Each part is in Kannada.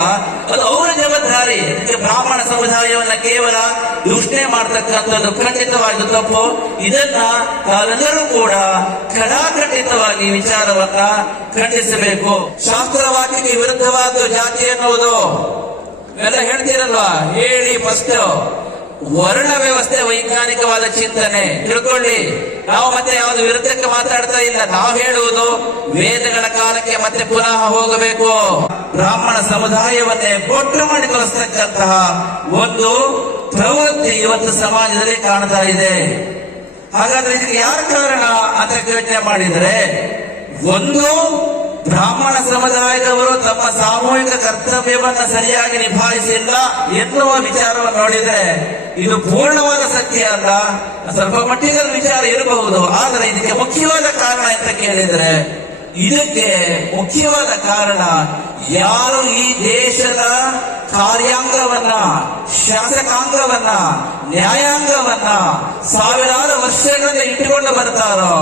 ಅದು ಅವರ ಜವಾಬ್ದಾರಿ. ಬ್ರಾಹ್ಮಣ ಸಮುದಾಯವನ್ನ ಕೇವಲ ದೂಷಣೆ ಮಾಡ್ತಕ್ಕಂಥದ್ದು ಖಂಡಿತವಾಗಿ ತಪ್ಪು. ಇದನ್ನ ತಾವೆಲ್ಲರೂ ಕೂಡ ಖಡಾಖಡಿತವಾಗಿ ವಿಚಾರವನ್ನ ಖಂಡಿಸಬೇಕು. ಶಾಸ್ತ್ರವಾಕ್ಯಕ್ಕೆ ವಿರುದ್ಧವಾದ ಜಾತಿ ಎನ್ನುವುದು. ಎಲ್ಲ ಹೇಳ್ತೀರಲ್ವಾ? ಹೇಳಿ ಫಸ್ಟ್ ವರ್ಣ ವ್ಯವಸ್ಥೆ ವೈಜ್ಞಾನಿಕವಾದ ಚಿಂತನೆ. ತಿಳ್ಕೊಳ್ಳಿ. ನಾವು ಮತ್ತೆ ಯಾವ್ದು ವಿರುದ್ಧಕ್ಕೆ ಮಾತಾಡ್ತಾ ಇಲ್ಲ. ನಾವು ಹೇಳುವುದು ವೇದಗಳ ಕಾಲಕ್ಕೆ ಮತ್ತೆ ಪುನಃ ಹೋಗಬೇಕು. ಬ್ರಾಹ್ಮಣ ಸಮುದಾಯವನ್ನೇ ಪೋಟ್ರ ಮಾಡಿ ತೋರಿಸ್ತಕ್ಕಂತಹ ಒಂದು ಪ್ರವೃತ್ತಿ ಇವತ್ತು ಸಮಾಜದಲ್ಲಿ ಕಾಣ್ತಾ ಇದೆ. ಹಾಗಾದ್ರೆ ಇದಕ್ಕೆ ಯಾರ ಕಾರಣ ಅಂತ ಯೋಚನೆ ಮಾಡಿದ್ರೆ, ಒಂದು ಬ್ರಾಹ್ಮಣ ಸಮುದಾಯದವರು ತಮ್ಮ ಸಾಮೂಹಿಕ ಕರ್ತವ್ಯವನ್ನ ಸರಿಯಾಗಿ ನಿಭಾಯಿಸಿಲ್ಲ ಎನ್ನುವ ವಿಚಾರವನ್ನು ನೋಡಿದ್ರೆ ಇದು ಪೂರ್ಣವಾದ ಸತ್ಯ ಅಲ್ಲ. ಸ್ವಲ್ಪ ಮಟ್ಟಿಗೆ ವಿಚಾರ ಇರಬಹುದು. ಆದರೆ ಇದಕ್ಕೆ ಮುಖ್ಯವಾದ ಕಾರಣ ಅಂತ ಕೇಳಿದ್ರೆ ಇದಕ್ಕೆ ಮುಖ್ಯವಾದ ಕಾರಣ ಯಾರು ಈ ದೇಶದ ಕಾರ್ಯಾಂಗವನ್ನ, ಶಾಸಕಾಂಗವನ್ನ, ನ್ಯಾಯಾಂಗವನ್ನ ಸಾವಿರಾರು ವರ್ಷಗಳಿಂದ ಇಟ್ಟುಕೊಂಡು ಬರ್ತಾರೋ,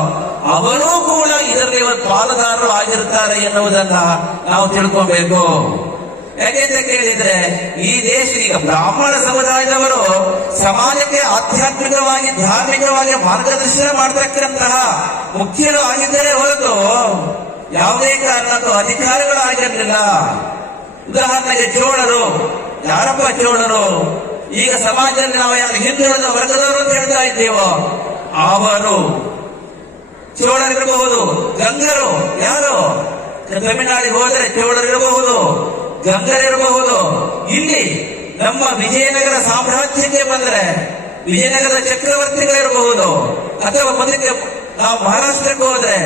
ಅವರೂ ಕೂಡ ಇದರಲ್ಲಿ ಪಾಲುದಾರರು ಆಗಿರ್ತಾರೆ ಎನ್ನುವುದನ್ನ ನಾವು ತಿಳ್ಕೊಬೇಕು. ಯಾಕೆಂತ ಕೇಳಿದ್ರೆ, ಈ ದೇಶ ಈಗ ಬ್ರಾಹ್ಮಣ ಸಮುದಾಯದವರು ಸಮಾಜಕ್ಕೆ ಆಧ್ಯಾತ್ಮಿಕವಾಗಿ, ಧಾರ್ಮಿಕವಾಗಿ ಮಾರ್ಗದರ್ಶನ ಮಾಡತಕ್ಕಂತಹ ಮುಖ್ಯರು ಆಗಿದ್ದರೆ ಹೊರತು ಯಾವುದೇ ಕಾರಣಕ್ಕೂ ಅಧಿಕಾರಿಗಳಾಗಿರಲಿಲ್ಲ. ಉದಾಹರಣೆಗೆ ಚೋಳರು. ಯಾರಪ್ಪ ಚೋಳರು? ಈಗ ಸಮಾಜದಲ್ಲಿ ನಾವು ಯಾರು ಹಿಂದುಳಿದ ವರ್ಗದವರು ಅಂತ ಹೇಳ್ತಾ ಇದ್ದೇವೋ, ಅವರು. ಚೋಳರಿರಬಹುದು, ಗಂಗರು. ಯಾರು? ತಮಿಳುನಾಡಿಗೆ ಹೋದರೆ ಚೋಳರಿರಬಹುದು. ಗಂಗರಿರಬಹುದು ಇಲ್ಲಿ ನಮ್ಮ ವಿಜಯನಗರ ಸಾಮ್ರಾಜ್ಯಕ್ಕೆ ಬಂದ್ರೆ ವಿಜಯನಗರದ ಚಕ್ರವರ್ತಿಗಳಿರಬಹುದು. ಅಥವಾ ಮುಂದಕ್ಕೆ ನಾವು ಮಹಾರಾಷ್ಟ್ರಕ್ಕೆ ಹೋದ್ರೆ,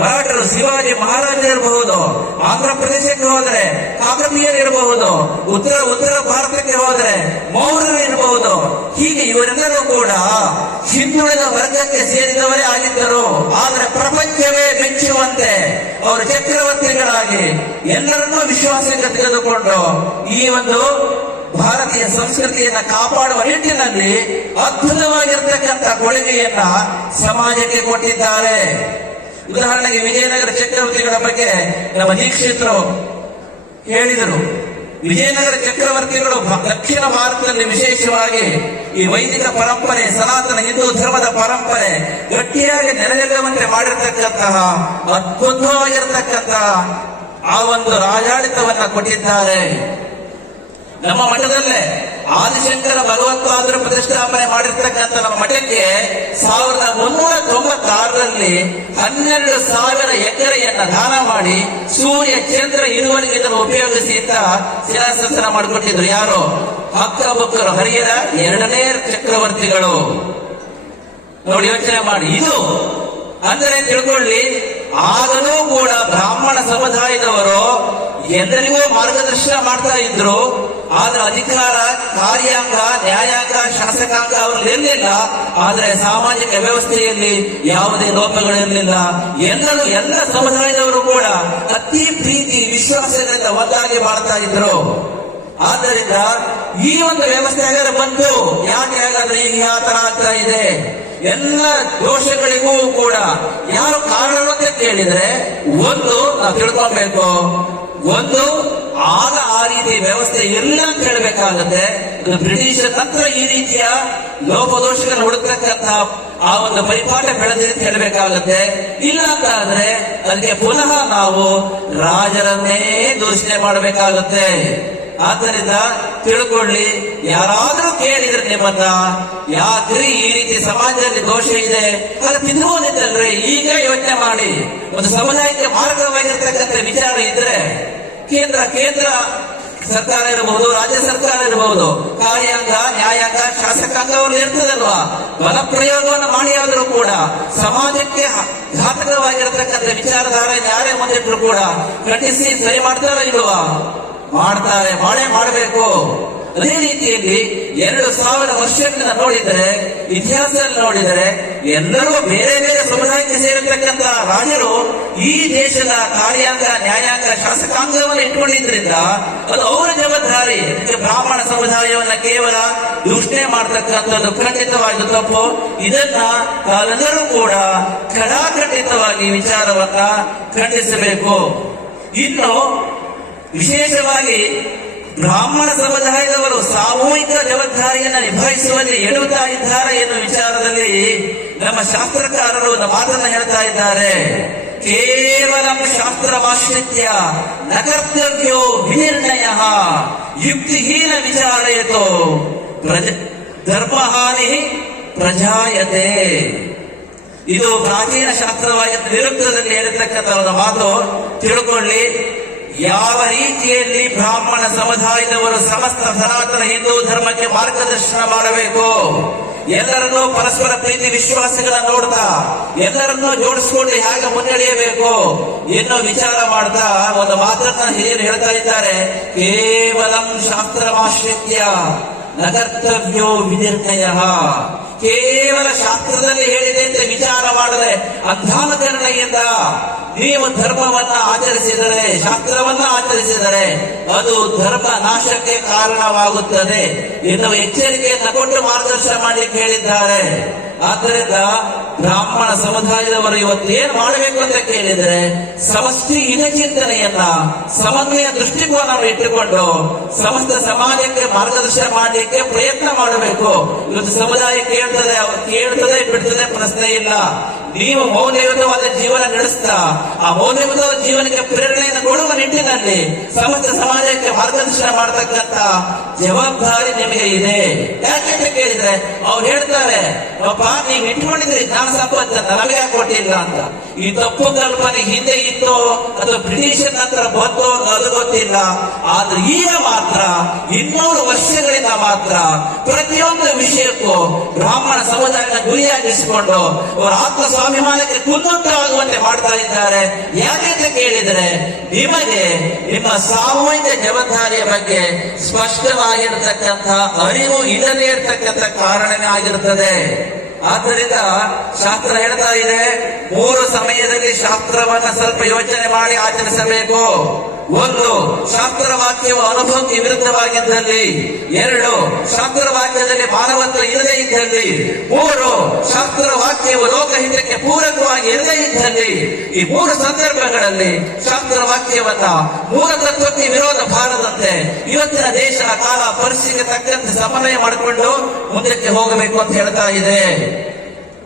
ಮರಾಠರು ಶಿವಾಜಿ ಮಹಾರಾಜರಿರಬಹುದು ಆಂಧ್ರ ಪ್ರದೇಶಕ್ಕೆ ಹೋದ್ರೆ ಕಾಕತೀಯರು ಇರಬಹುದು ಉತ್ತರ ಉತ್ತರ ಭಾರತಕ್ಕೆ ಹೋದ್ರೆ ಮೌರ್ಯರು ಇರಬಹುದು ಹೀಗೆ ಇವರೆಲ್ಲರೂ ಕೂಡ ಹಿಂದುಳಿದ ವರ್ಗಕ್ಕೆ ಸೇರಿದವರೇ ಆಗಿದ್ದರು. ಆದ್ರೆ ಪ್ರಪಂಚವೇ ಮೆಚ್ಚುವಂತೆ ಅವರು ಚಕ್ರವರ್ತಿಗಳಾಗಿ ಎಲ್ಲರನ್ನೂ ವಿಶ್ವಾಸಕ್ಕೆ ತೆಗೆದುಕೊಂಡು ಈ ಒಂದು ಭಾರತೀಯ ಸಂಸ್ಕೃತಿಯನ್ನ ಕಾಪಾಡುವ ನಿಟ್ಟಿನಲ್ಲಿ ಅದ್ಭುತವಾಗಿರ್ತಕ್ಕಂಥ ಕೊಡುಗೆಯನ್ನ ಸಮಾಜಕ್ಕೆ ಕೊಟ್ಟಿದ್ದಾರೆ. ಉದಾಹರಣೆಗೆ ವಿಜಯನಗರ ಚಕ್ರವರ್ತಿಗಳ ಬಗ್ಗೆ ನಮ್ಮ ದೀಕ್ಷಿತರು ಹೇಳಿದರು. ವಿಜಯನಗರ ಚಕ್ರವರ್ತಿಗಳು ದಕ್ಷಿಣ ಭಾರತದಲ್ಲಿ ವಿಶೇಷವಾಗಿ ಈ ವೈದಿಕ ಪರಂಪರೆ, ಸನಾತನ ಹಿಂದೂ ಧರ್ಮದ ಪರಂಪರೆ ಗಟ್ಟಿಯಾಗಿ ನೆಲೆನಿಲ್ಲುವಂತೆ ಮಾಡಿರ್ತಕ್ಕಂತಹ ಅದ್ಭುತವಾಗಿರ್ತಕ್ಕಂತಹ ಆ ಒಂದು ರಾಜಾಡಿತವನ್ನ ಕೊಟ್ಟಿದ್ದಾರೆ. ನಮ್ಮ ಮಠದಲ್ಲೇ ಆದಿಶಂಕರ ಭಗವತ್ಪಾದರು ಪ್ರತಿಷ್ಠಾಪನೆ ಮಾಡಿರ್ತಕ್ಕಂಥ ನಮ್ಮ ಮಠಕ್ಕೆ ಸಾವಿರದ ಮುನ್ನೂರ ತೊಂಬತ್ತಾರರಲ್ಲಿ ಹನ್ನೆರಡು ಸಾವಿರ ಎಕರೆಯನ್ನ ದಾನ ಮಾಡಿ ಸೂರ್ಯ ಚಂದ್ರ ಇಳುವರಿಗೆ ಇದನ್ನು ಉಪಯೋಗಿಸಿ ಅಂತ ಶಿಲಾಸನ ಮಾಡಿಕೊಟ್ಟಿದ್ರು. ಯಾರು? ಹಕ್ಕ ಬುಕ್ಕರು ಹರಿಯರ ಎರಡನೇ ಚಕ್ರವರ್ತಿಗಳು. ನೋಡಿ ಯೋಚನೆ ಮಾಡಿ. ಇದು ಅಂದರೆ ತಿಳ್ಕೊಳ್ಳಿ ಆಗಲೂ ಕೂಡ ಬ್ರಾಹ್ಮಣ ಸಮುದಾಯದವರು ಎಲ್ಲರಿಗೂ ಮಾರ್ಗದರ್ಶನ ಮಾಡ್ತಾ ಇದ್ರು, ಆದ್ರೆ ಅಧಿಕಾರ, ಕಾರ್ಯಾಂಗ, ನ್ಯಾಯಾಂಗ, ಶಾಸಕಾಂಗ ಅವರಲ್ಲಿ ಇರಲಿಲ್ಲ. ಆದ್ರೆ ಸಾಮಾಜಿಕ ವ್ಯವಸ್ಥೆಯಲ್ಲಿ ಯಾವುದೇ ಲೋಪಗಳಿರಲಿಲ್ಲ ಎಲ್ಲರೂ ಎಲ್ಲ ಸಮುದಾಯದವರು ಕೂಡ ಅತಿ ಪ್ರೀತಿ, ವಿಶ್ವಾಸದಿಂದ ಒಂದಾಗಿ ಮಾಡ್ತಾ ಇದ್ರು. ಆದ್ದರಿಂದ ಈ ಒಂದು ವ್ಯವಸ್ಥೆ ಹಾಗಾದ್ರೆ ಬಂತು. ಯಾಕೆ ಹಾಗಾದ್ರೆ ಈಗ ಯಾವ ತರ ಆಗ್ತಾ ಇದೆ? ಎಲ್ಲ ದೋಷಗಳಿಗೂ ಕೂಡ ಯಾರು ಕಾರಣ ಅಂತ ಕೇಳಿದ್ರೆ ಒಂದು ನಾವು ತಿಳ್ಕೊಬೇಕು ಒಂದು ಆಗ ಆ ರೀತಿ ವ್ಯವಸ್ಥೆ ಇಲ್ಲ ಅಂತ ಹೇಳಬೇಕಾಗತ್ತೆ. ಬ್ರಿಟಿಷ್ ತಂತ್ರ ಈ ರೀತಿಯ ಲೋಪದೋಷಗಳನ್ನು ಹುಡುಕ್ತಕ್ಕಂತ ಆ ಒಂದು ಪರಿಪಾಠ ಬೆಳೆದಿದೆ ಅಂತ ಹೇಳಬೇಕಾಗತ್ತೆ. ಇಲ್ಲ ಅಂತ ಆದ್ರೆ ಅದಕ್ಕೆ ಪುನಃ ನಾವು ರಾಜರನ್ನೇ ದೂಷಣೆ ಮಾಡಬೇಕಾಗತ್ತೆ. ಆದ್ದರಿಂದ ತಿಳ್ಕೊಳ್ಳಿ, ಯಾರಾದ್ರೂ ಕೇಳಿದ್ರೆ ನಿಮ್ಮನ್ನ ಯಾಕ್ರಿ ಈ ರೀತಿ ಸಮಾಜದಲ್ಲಿ ದೋಷ ಇದೆ, ಅದು ತಿದ್ದುಬೋದಿತ್ತಲ್ರಿ ಈಗ ಯೋಚನೆ ಮಾಡಿ. ಒಂದು ಸಮುದಾಯಕ್ಕೆ ಮಾರ್ಗವಾಗಿರ್ತಕ್ಕಂಥ ವಿಚಾರ ಇದ್ರೆ, ಕೇಂದ್ರ ಕೇಂದ್ರ ಸರ್ಕಾರ ಇರಬಹುದು ರಾಜ್ಯ ಸರ್ಕಾರ ಇರಬಹುದು ಕಾರ್ಯಾಂಗ, ನ್ಯಾಯಾಂಗ, ಶಾಸಕಾಂಗ ಅವರು ಇರ್ತದಲ್ವಾ? ಬಲ ಪ್ರಯೋಗವನ್ನು ಮಾಡಿ ಆದರೂ ಕೂಡ, ಸಮಾಜಕ್ಕೆ ಘಾತಕವಾಗಿರತಕ್ಕಂಥ ವಿಚಾರಧಾರೆ ಯಾರೇ ಮುಂದಿಟ್ಟರು ಕೂಡ ಖಂಡಿಸಿ ಸರಿ ಮಾಡ್ತಾರ ಇಲ್ವಾ? ಮಾಡ್ತಾರೆ ಮಾಡೇ ಮಾಡಬೇಕು. ಅದೇ ರೀತಿಯಲ್ಲಿ ಎರಡು ಸಾವಿರ ವರ್ಷಗಳಿಂದ ನೋಡಿದರೆ, ಇತಿಹಾಸದಲ್ಲಿ ನೋಡಿದರೆ, ಎಲ್ಲರೂ ಬೇರೆ ಬೇರೆ ಸಮುದಾಯಕ್ಕೆ ಸೇರಿರ್ತಕ್ಕಂಥ ರಾಜರು ಈ ದೇಶದ ಕಾರ್ಯಾಂಗ, ನ್ಯಾಯಾಂಗ, ಶಾಸಕಾಂಗವನ್ನು ಇಟ್ಕೊಂಡಿದ್ರಿಂದ ಅದು ಅವರ ಜವಾಬ್ದಾರಿ. ಬ್ರಾಹ್ಮಣ ಸಮುದಾಯವನ್ನ ಕೇವಲ ದೂಷಣೆ ಮಾಡತಕ್ಕಂಥದ್ದು ಖಂಡಿತವಾಗಿ ತಪ್ಪು. ಇದನ್ನ ತಾವೆಲ್ಲರೂ ಕೂಡ ಖಡಾಖಂಡಿತವಾಗಿ ವಿಚಾರವನ್ನ ಖಂಡಿಸಬೇಕು. ಇನ್ನು ವಿಶೇಷವಾಗಿ ಬ್ರಾಹ್ಮಣ ಸಮುದಾಯದವರು ಸಾಮೂಹಿಕ ಜವಾಬ್ದಾರಿಯನ್ನು ನಿಭಾಯಿಸುವಲ್ಲಿ ಎಡುತ್ತಾ ಇದ್ದಾರೆ ಎನ್ನುವ ವಿಚಾರದಲ್ಲಿ ನಮ್ಮ ಶಾಸ್ತ್ರಕಾರರು ಮಾತನ್ನ ಹೇಳ್ತಾ ಇದ್ದಾರೆ. ಕೇವಲ ಶಾಸ್ತ್ರವಾಶ್ರಿತ್ಯ ನ ಕರ್ತವ್ಯೋ ವಿನಿರ್ಣಯ ಯುಕ್ತಿಹೀನ ವಿಚಾರಯತೋ ಪ್ರಜ ಧರ್ಮಹಾನಿ ಪ್ರಜಾಯತೆ. ಇದು ಪ್ರಾಚೀನ ಶಾಸ್ತ್ರವಾಗಿ ವಿರುದ್ಧದಲ್ಲಿ ಹೇಳಿರ್ತಕ್ಕಂಥ ಒಂದು ಮಾತು. ತಿಳ್ಕೊಳ್ಳಿ. ಯಾವ ರೀತಿಯಲ್ಲಿ ಬ್ರಾಹ್ಮಣ ಸಮುದಾಯದವರು ಸಮಸ್ತ ಸನಾತನ ಹಿಂದೂ ಧರ್ಮಕ್ಕೆ ಮಾರ್ಗದರ್ಶನ ಮಾಡಬೇಕು? ಎಲ್ಲರನ್ನೂ ಪರಸ್ಪರ ಪ್ರೀತಿ ವಿಶ್ವಾಸಗಳ ನೋಡ್ತಾ, ಎಲ್ಲರನ್ನೂ ಜೋಡಿಸಿಕೊಂಡು ಹೇಗೆ ಮುನ್ನಡೆಯಬೇಕು ಎನ್ನೋ ವಿಚಾರ ಮಾಡ್ತಾ, ಒಂದು ಮಾತನ್ನ ಹಿರಿಯರು ಹೇಳ್ತಾ ಇದ್ದಾರೆ. ಕೇವಲ ಶಾಸ್ತ್ರ ಮಾಶ್ರಿತ್ಯ ನಗರ್ತವ್ಯೋ ವಿನಿರ್ಣಯ. ಕೇವಲ ಶಾಸ್ತ್ರದಲ್ಲಿ ಹೇಳಿದೆ ಅಂತ ವಿಚಾರ ಮಾಡದೆ ಅಂಧಾನುಕರಣೆಯಿಂದ ನೀವು ಧರ್ಮವನ್ನ ಆಚರಿಸಿದರೆ, ಶಾಸ್ತ್ರವನ್ನ ಆಚರಿಸಿದರೆ ಅದು ಧರ್ಮ ನಾಶಕ್ಕೆ ಕಾರಣವಾಗುತ್ತದೆ ಎನ್ನುವ ಎಚ್ಚರಿಕೆಯನ್ನು ಕೊಟ್ಟು ಮಾರ್ಗದರ್ಶನ ಮಾಡಲಿಕ್ಕೆ ಹೇಳಿದ್ದಾರೆ. ಆದ್ದರಿಂದ ಬ್ರಾಹ್ಮಣ ಸಮುದಾಯದವರು ಇವತ್ತು ಏನ್ ಮಾಡಬೇಕು ಅಂತ ಕೇಳಿದರೆ ಸಮಷ್ಟಿ ಹಿತಚಿಂತನೆಯನ್ನ ಸಮನ್ವಯ ದೃಷ್ಟಿಕೋನವನ್ನು ಇಟ್ಟುಕೊಂಡು ಸಮಸ್ತ ಸಮಾಜಕ್ಕೆ ಮಾರ್ಗದರ್ಶನ ಮಾಡಲಿಕ್ಕೆ ಪ್ರಯತ್ನ ಮಾಡಬೇಕು. ಇವತ್ತು ಸಮುದಾಯ ಕೇಳ್ತದೆ, ಅವ್ರು ಕೇಳ್ತದೆ, ಬಿಡ್ತದೆ ಪ್ರಶ್ನೆ ಇಲ್ಲ. ನೀವು ಮೌಲ್ಯಯುತವಾದ ಜೀವನ ನಡೆಸ್ತಾ, ಆ ಮೌಲ್ಯಯುತವಾದ ಜೀವನಕ್ಕೆ ಪ್ರೇರಣೆಯನ್ನು ಕೊಡುವ ನಿಟ್ಟಿನಲ್ಲಿ ಸಮಸ್ತ ಸಮಾಜಕ್ಕೆ ಮಾರ್ಗದರ್ಶನ ಮಾಡತಕ್ಕಂತ ಜವಾಬ್ದಾರಿ ನಿಮಗೆ ಇದೆ. ಯಾಕೆಂತ ಕೇಳಿದ್ರೆ, ಅವ್ರು ಹೇಳ್ತಾರೆ ಪಾಪ ನೀವು ಇಟ್ಕೊಂಡಿದ್ರಿ ಜ್ಞಾನ ಸಂಪತ್ತನ್ನ ನಮಗೆ ಕೊಟ್ಟಿಲ್ಲ? ಅಂತ. ಈ ತಪ್ಪು ಕಲ್ಪನೆ ಹಿಂದೆ ಇತ್ತು, ಅಥವಾ ಬ್ರಿಟಿಷ್ ನಂತರ ಬಂತು ಅದು ಗೊತ್ತಿಲ್ಲ. ಆದ್ರೆ ಈಗ ಮಾತ್ರ, ಇನ್ನೂರು ವರ್ಷಗಳಿಂದ ಮಾತ್ರ, ಪ್ರತಿಯೊಂದು ವಿಷಯಕ್ಕೂ ಬ್ರಾಹ್ಮಣ ಸಮುದಾಯ ಗುರಿಯಾಗಿಸಿಕೊಂಡು ಅವರ ಆತ್ಮ ಸ್ವಾಭಿಮಾನಕ್ಕೆ ಕುಂದುಂಟಾಗುವಂತೆ ಮಾಡ್ತಾ ಇದ್ದಾರೆ. ಯಾಕೆ ಅಂತ ಕೇಳಿದರೆ, ನಿಮಗೆ ನಿಮ್ಮ ಸಾಮೂಹಿಕ ಜವಾಬ್ದಾರಿಯ ಬಗ್ಗೆ ಸ್ಪಷ್ಟವಾಗಿರತಕ್ಕಂಥ ಅರಿವು ಇಲ್ಲದೇ ಇರತಕ್ಕಂಥ ಕಾರಣವೇ ಆಗಿರುತ್ತದೆ. ಆದ್ದರಿಂದ ಶಾಸ್ತ್ರ ಹೇಳ್ತಾ ಇದೆ, ಮೂರು ಸಮಯದಲ್ಲಿ ಶಾಸ್ತ್ರವನ್ನ ಸ್ವಲ್ಪ ಯೋಚನೆ ಮಾಡಿ ಆಚರಿಸಬೇಕು. ಒಂದು, ಶಾಸ್ತ್ರ ವಾಕ್ಯವು ಅನುಭವಕ್ಕೆ ವಿರುದ್ಧವಾಗಿದ್ದಲ್ಲಿ. ಎರಡು, ಶಾಸ್ತ್ರ ವಾಕ್ಯದಲ್ಲಿ ಮಾನವತ್ವ ಇಲ್ಲದೇ ಇದ್ದಲ್ಲಿ. ಮೂರು, ಶಾಸ್ತ್ರ ವಾಕ್ಯವು ಲೋಕಹಿತಕ್ಕೆ ಪೂರಕವಾಗಿ ಇಲ್ಲದೇ ಇದ್ದಲ್ಲಿ. ಈ ಮೂರು ಸಂದರ್ಭಗಳಲ್ಲಿ ಶಾಸ್ತ್ರ ವಾಕ್ಯವನ್ನ ಮೂಲ ತತ್ವಕ್ಕೆ ವಿರೋಧ ಇವತ್ತಿನ ದೇಶದ ಕಾಲ ಪರಿಸ್ಥಿತಿಗೆ ತಕ್ಕಂತೆ ಸಮನ್ವಯ ಮಾಡಿಕೊಂಡು ಮುಂದಕ್ಕೆ ಹೋಗಬೇಕು ಅಂತ ಹೇಳ್ತಾ ಇದೆ.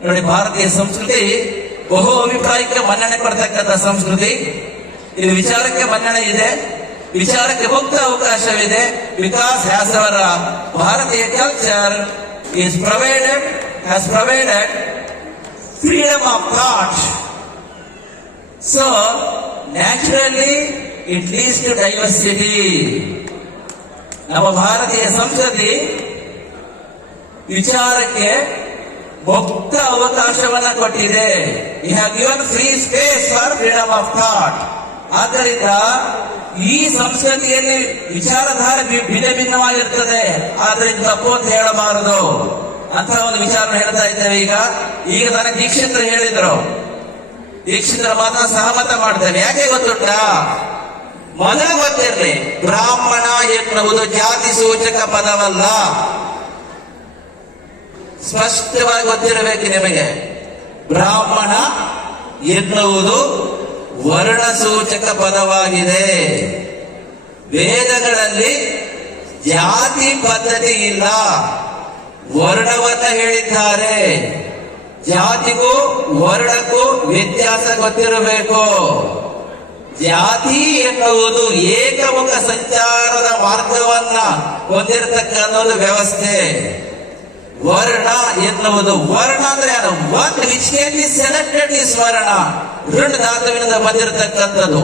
ನೋಡಿ, ಭಾರತೀಯ ಸಂಸ್ಕೃತಿ ಬಹು ಅಭಿಪ್ರಾಯಕ್ಕೆ ಮನ್ನಣೆ ಪಡ್ತಕ್ಕಂಥ ಸಂಸ್ಕೃತಿ. ಇದು ವಿಚಾರಕ್ಕೆ ಮನ್ನಣೆ ಇದೆ. ವಿಚಾರಕ್ಕೆ ಮುಕ್ತ ಅವಕಾಶವಿದೆ. ವಿಕಾಸ್ ಹ್ಯಾಸ್ ಅವರ ಭಾರತೀಯ culture is provided has provided freedom of thought so naturally it leads to diversity ನಮ್ಮ ಭಾರತೀಯ ಸಂಸ್ಕೃತಿ ವಿಚಾರಕ್ಕೆ ಮುಕ್ತ ಅವಕಾಶವನ್ನ ಕೊಟ್ಟಿದೆ. You have given free space for freedom of thought ಆದ್ದರಿಂದ ಈ ಸಂಸ್ಕೃತಿಯಲ್ಲಿ ವಿಚಾರಧಾರೆ ಭಿನ್ನ ಭಿನ್ನವಾಗಿರ್ತದೆ. ಆದ್ರಿಂದ ತಪ್ಪು ಅಂತ ಹೇಳಬಾರದು. ಅಂತ ಒಂದು ವಿಚಾರ ಹೇಳ್ತಾ ಇದ್ದೇವೆ ಈಗ. ಈಗ ತಾನೇ ದೀಕ್ಷಿತ್ರ ಹೇಳಿದ್ರು. ದೀಕ್ಷಿತ್ರ ಮಾತ್ರ ಸಹಮತ ಮಾಡ್ತೇವೆ ಯಾಕೆ ಗೊತ್ತುಂಟಾ? ಮೊದಲು ಗೊತ್ತಿರಲಿ, ಬ್ರಾಹ್ಮಣ ಎನ್ನುವುದು ಜಾತಿ ಸೂಚಕ ಪದವಲ್ಲ. ಸ್ಪಷ್ಟವಾಗಿ ಗೊತ್ತಿರಬೇಕು ನಿಮಗೆ. ಬ್ರಾಹ್ಮಣ ಎನ್ನುವುದು ವರ್ಣ ಸೂಚಕ ಪದವಾಗಿದೆ. ವೇದಗಳಲ್ಲಿ ಜಾತಿ ಪದ್ಧತಿ ಇಲ್ಲ. ವರ್ಣವನ್ನ ಹೇಳಿದ್ದಾರೆ. ಜಾತಿಗೂ ವರ್ಣಕ್ಕೂ ವ್ಯತ್ಯಾಸ ಗೊತ್ತಿರಬೇಕು. ಜಾತಿ ಎನ್ನುವುದು ಏಕಮುಖ ಸಂಚಾರದ ಮಾರ್ಗವನ್ನ ಹೊಂದಿರತಕ್ಕಂಥ ವ್ಯವಸ್ಥೆ. ವರ್ಣ ಎನ್ನುವುದು ವರ್ಣ ಅಂದ್ರೆ ಅದು ಒನ್ ಸೆಲೆಕ್ಟೆಡ್ ಇಸ್ ವರ್ಣ ಋಣ ಧಾತುವಿನಿಂದ ಬಂದಿರತಕ್ಕಂಥದ್ದು.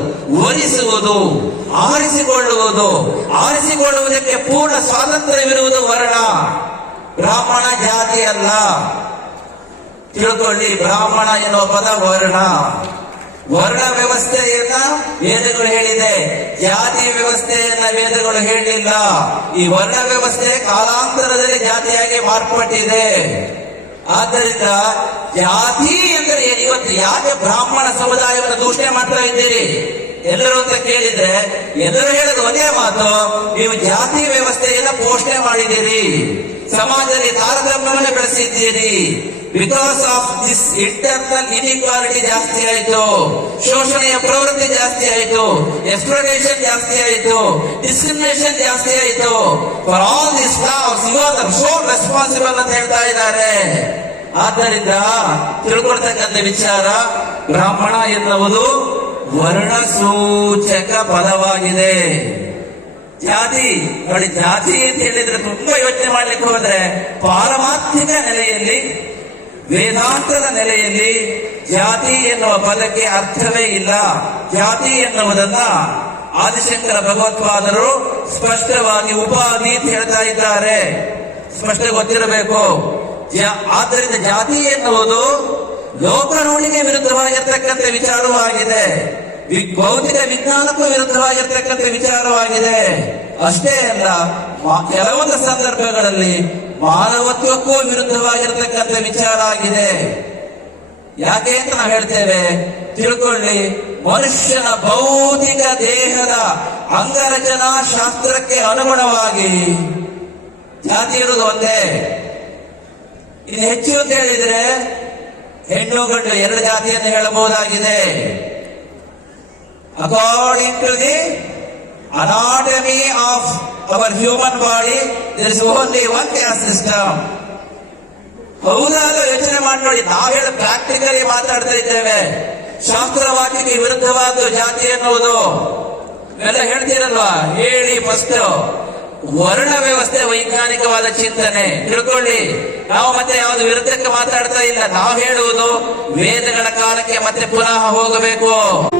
ವರಿಸುವುದು ಆರಿಸಿಕೊಳ್ಳುವುದು, ಆರಿಸಿಕೊಳ್ಳುವುದಕ್ಕೆ ಪೂರ್ಣ ಸ್ವಾತಂತ್ರ್ಯವಿರುವುದು ವರ್ಣ. ಬ್ರಾಹ್ಮಣ ಜಾತಿ ಅಲ್ಲ. ತಿಳ್ಕೊಳ್ಳಿ, ಬ್ರಾಹ್ಮಣ ಎನ್ನುವ ಪದ ವರ್ಣ. ವರ್ಣ ವ್ಯವಸ್ಥೆಯನ್ನ ವೇದಗಳು ಹೇಳಿದೆ. ಜಾತಿ ವ್ಯವಸ್ಥೆಯನ್ನ ವೇದಗಳು ಹೇಳಿಲ್ಲ ಈ ವರ್ಣ ವ್ಯವಸ್ಥೆ ಕಾಲಾಂತರದಲ್ಲಿ ಜಾತಿಯಾಗಿ ಮಾರ್ಪಟ್ಟಿದೆ. ಆದ್ದರಿಂದ ಜಾತಿ ಎಂದರೆ? ಇವತ್ತು ಯಾಕೆ ಬ್ರಾಹ್ಮಣ ಸಮುದಾಯವನ್ನು ದೂಷಣೆ ಮಾಡ್ತಾ ಇದ್ದೀರಿ? ಎಲ್ಲರೂ ಅಂತ ಕೇಳಿದ್ರೆ, ಎಲ್ಲರೂ ಹೇಳೋದು ಒಂದೇ ಮಾತು, ನೀವು ಜಾತಿ ವ್ಯವಸ್ಥೆಯನ್ನ ಪೋಷಣೆ ಮಾಡಿದ್ದೀರಿ. ಸಮಾಜದಲ್ಲಿ ತಾರತಮ್ಯವನ್ನು ಬೆಳೆಸಿದ್ದೀರಿ. Because of this internal inequality ಜಾಸ್ತಿ ಆಯಿತು, ಶೋಷಣೆಯ ಪ್ರವೃತ್ತಿ ಜಾಸ್ತಿ ಆಯಿತು ಎಕ್ಸ್ಪ್ಲೋರೇಷನ್ ಜಾಸ್ತಿ ಆಯಿತು ಡಿಸ್ಕ್ರಿಮಿನೇಷನ್ ಜಾಸ್ತಿ ಆಯಿತು. For all this loss you are sole responsible ಅಂತ ಹೇಳ್ತಾ ಇದ್ದಾರೆ. ಆದ್ದರಿಂದ ತಿಳ್ಕೊಳ್ತಕ್ಕಂಥ ವಿಚಾರ ಬ್ರಾಹ್ಮಣ ಎನ್ನುವುದು ವರ್ಣಸೂಚಕ ಪದವಾಗಿದೆ. ಜಾತಿ, ನೋಡಿ ಜಾತಿ ಅಂತ ಹೇಳಿದ್ರೆ ತುಂಬಾ ಯೋಚನೆ ಮಾಡ್ಲಿಕ್ಕೆ ಹೋದ್ರೆ ಪಾರಮಾರ್ಥಿಕ ನೆಲೆಯಲ್ಲಿ, ವೇದಾಂತದ ನೆಲೆಯಲ್ಲಿ ಜಾತಿ ಎನ್ನುವ ಪದಕ್ಕೆ ಅರ್ಥವೇ ಇಲ್ಲ. ಜಾತಿ ಎನ್ನುವುದನ್ನ ಆದಿಶಂಕರ ಭಗವತ್ವಾದರು ಸ್ಪಷ್ಟವಾಗಿ ಉಪಾಧಿ ಅಂತ ಹೇಳ್ತಾ ಇದ್ದಾರೆ. ಸ್ಪಷ್ಟ ಗೊತ್ತಿರಬೇಕು. ಆದ್ದರಿಂದ ಜಾತಿ ಎನ್ನುವುದು ಲೋಕರೂಢಿಗೆ ವಿರುದ್ಧವಾಗಿರ್ತಕ್ಕಂಥ ವಿಚಾರವಾಗಿದೆ. ವಿ- ಭೌತಿಕ ವಿಜ್ಞಾನಕ್ಕೂ ವಿರುದ್ಧವಾಗಿರ್ತಕ್ಕಂಥ ವಿಚಾರವಾಗಿದೆ. ಅಷ್ಟೇ ಅಲ್ಲ ಕೆಲವೊಂದು ಸಂದರ್ಭಗಳಲ್ಲಿ ಮಾನವತ್ವಕ್ಕೂ ವಿರುದ್ಧವಾಗಿರ್ತಕ್ಕಂಥ ವಿಚಾರ ಆಗಿದೆ. ಯಾಕೆ ಅಂತ ನಾವು ಹೇಳ್ತೇವೆ, ತಿಳ್ಕೊಳ್ಳಿ, ಮನುಷ್ಯನ ಭೌತಿಕ ದೇಹದ ಅಂಗರಚನಾ ಶಾಸ್ತ್ರಕ್ಕೆ ಅನುಗುಣವಾಗಿ ಜಾತಿ ಇರುವುದು ಒಂದೇ. ಇದು ಹೆಚ್ಚು ಅಂತ ಹೇಳಿದ್ರೆ, ಹೆಣ್ಣು ಗಂಡು ಎರಡು ಜಾತಿಯನ್ನು ಹೇಳಬಹುದಾಗಿದೆ. According to the anatomy of our human body there is only one caste system. ಹೌದಾದ್ರೂ ಯೋಚನೆ ಮಾಡಿ ನೋಡಿ ನಾವು ಹೇಳ ಪ್ರಾಕ್ಟಿಕಲಿ ಮಾತಾಡ್ತಾ ಇದ್ದೇವೆ. ಶಾಸ್ತ್ರವಾಕ್ಯಕ್ಕೆ ವಿರುದ್ಧವಾದ ಜಾತಿ ಎನ್ನುವುದು. ಎಲ್ಲ ಹೇಳ್ತೀರಲ್ವಾ? ಹೇಳಿ ಫಸ್ಟ್ ವರ್ಣ ವ್ಯವಸ್ಥೆ ವೈಜ್ಞಾನಿಕವಾದ ಚಿಂತನೆ. ತಿಳ್ಕೊಳ್ಳಿ. ನಾವು ಮತ್ತೆ ಯಾವ್ದು ವಿರುದ್ಧಕ್ಕೆ ಮಾತಾಡ್ತಾ ಇಲ್ಲ. ನಾವು ಹೇಳುವುದು ವೇದಗಳ ಕಾಲಕ್ಕೆ ಮತ್ತೆ ಪುನಃ ಹೋಗಬೇಕು.